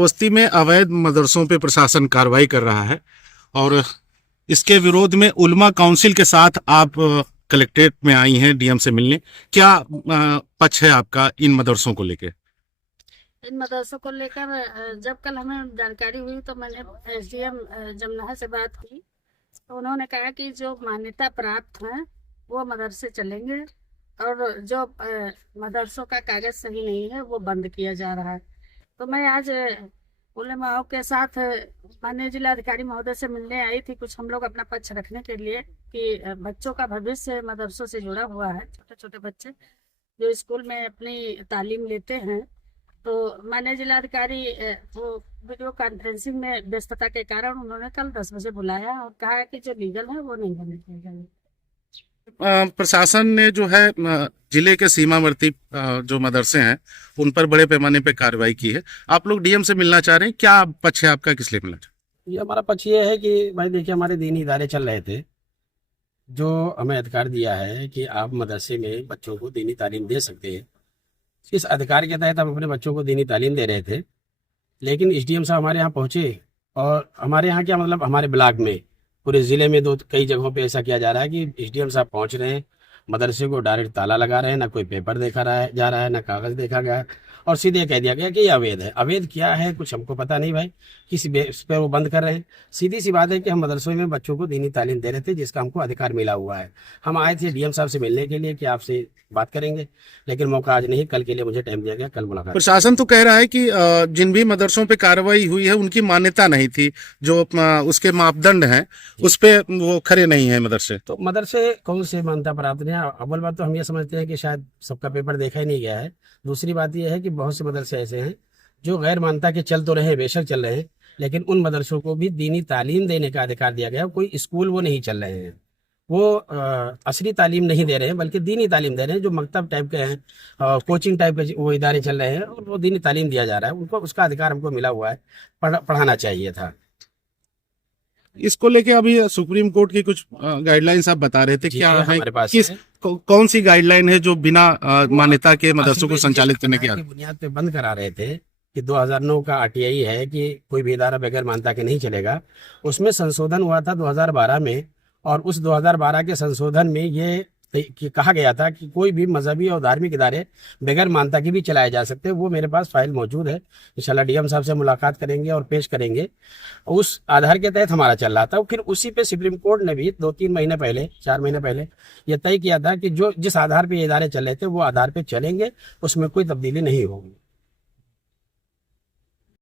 श्रावस्ती में अवैध मदरसों पे प्रशासन कार्रवाई कर रहा है और इसके विरोध में उलमा काउंसिल के साथ आप कलेक्ट्रेट में आई हैं डीएम से मिलने। क्या पक्ष है आपका इन मदरसों को लेकर? इन मदरसों को लेकर जब कल हमें जानकारी हुई तो मैंने एसडीएम जमनाहा से बात की, तो उन्होंने कहा कि जो मान्यता प्राप्त हैं वो मदरसे चलेंगे और जो मदरसों का कागज सही नहीं है वो बंद किया जा रहा है। तो मैं आज उलेमाओं के साथ माननीय जिलाधिकारी महोदय से मिलने आई थी, कुछ हम लोग अपना पक्ष रखने के लिए कि बच्चों का भविष्य मदरसों से जुड़ा हुआ है। छोटे छोटे बच्चे जो स्कूल में अपनी तालीम लेते हैं, तो माननीय जिलाधिकारी वो वीडियो कॉन्फ्रेंसिंग में व्यस्तता के कारण उन्होंने कल 10 बजे बुलाया और कहा कि जो लीगल है वो नहीं होने चाहिए। प्रशासन ने जो है जिले के सीमावर्ती जो मदरसे हैं उन पर बड़े पैमाने पे कार्रवाई की है। आप लोग डीएम से मिलना चाह रहे हैं, क्या पक्ष है आपका, किस लिए मिलना चाह रहे हैं? ये हमारा पक्ष ये है कि भाई देखिए, हमारे दीनी इदारे चल रहे थे, जो हमें अधिकार दिया है कि आप मदरसे में बच्चों को दीनी तालीम दे सकते हैं। इस अधिकार के तहत हम अपने बच्चों को दीनी तालीम दे रहे थे, लेकिन एसडीएम साहब हमारे यहाँ पहुँचे और हमारे यहाँ क्या मतलब हमारे ब्लॉक में पूरे ज़िले में कई जगहों पे ऐसा किया जा रहा है कि एसडीएम साहब पहुँच रहे हैं, मदरसे को डायरेक्ट ताला लगा रहे हैं, ना कोई पेपर देखा जा रहा है, ना कागज़ देखा गया है, और सीधे कह दिया गया कि ये अवैध है। अवैध क्या है कुछ हमको पता नहीं भाई, किस बेस पर वो बंद कर रहे हैं। सीधी सी बात है कि हम मदरसों में बच्चों को दीनी तालीम दे रहे थे, जिसका हमको अधिकार मिला हुआ है। हम आए थे डीएम साहब से मिलने के लिए कि आपसे बात करेंगे, लेकिन मौका आज नहीं, कल के लिए मुझे टाइम दिया गया, कल मुलाकात। प्रशासन तो कह रहा है कि जिन भी मदरसों पे कार्रवाई हुई है उनकी मान्यता नहीं थी, जो उसके मापदंड हैं उस पे वो खरे नहीं है मदरसे। तो मदरसे कौन से मान्यता प्राप्त नहीं है? अव्वल बात तो हम ये समझते हैं कि शायद सबका पेपर देखा ही नहीं गया है। दूसरी बात यह है कि बहुत से मदरसे ऐसे हैं जो गैर मान्यता के चल तो रहे हैं, बेशक चल रहे हैं, लेकिन उन मदरसों को भी दीनी तालीम देने का अधिकार दिया गया है। कोई स्कूल वो नहीं चल रहे हैं, वो असली तालीम नहीं दे रहे हैं, बल्कि दीनी तालीम दे रहे हैं। जो मकतब टाइप के हैं, कोचिंग टाइप के वो इदारे चल रहे हैं और वो दीनी तालीम दिया जा रहा है, उनको उसका अधिकार हमको मिला हुआ है, पढ़ाना चाहिए था। इसको लेके अभी सुप्रीम कोर्ट की कुछ गाइडलाइंस आप बता रहे थे, क्या है, हमारे पास कौन सी गाइडलाइन है जो बिना मान्यता के मदरसों को संचालित करने की बुनियाद पे बंद करा रहे थे कि 2009 का आरटीआई है कि कोई भी इदारा बगैर मान्यता के नहीं चलेगा। उसमें संशोधन हुआ था 2012 में, और उस 2012 के संशोधन में ये कहा गया था कि कोई भी मजहबी और धार्मिक इदारे बगैर मान्यता के भी चलाए जा सकते हैं। वो मेरे पास फाइल मौजूद है, इंशाल्लाह डीएम साहब से मुलाकात करेंगे और पेश करेंगे। उस आधार के तहत हमारा चल रहा था। फिर उसी पे सुप्रीम कोर्ट ने भी 2-3 महीने पहले, 4 महीने पहले ये तय किया था कि जो जिस आधार पर ये इदारे चल रहे थे वो आधार पर चलेंगे, उसमें कोई तब्दीली नहीं होगी।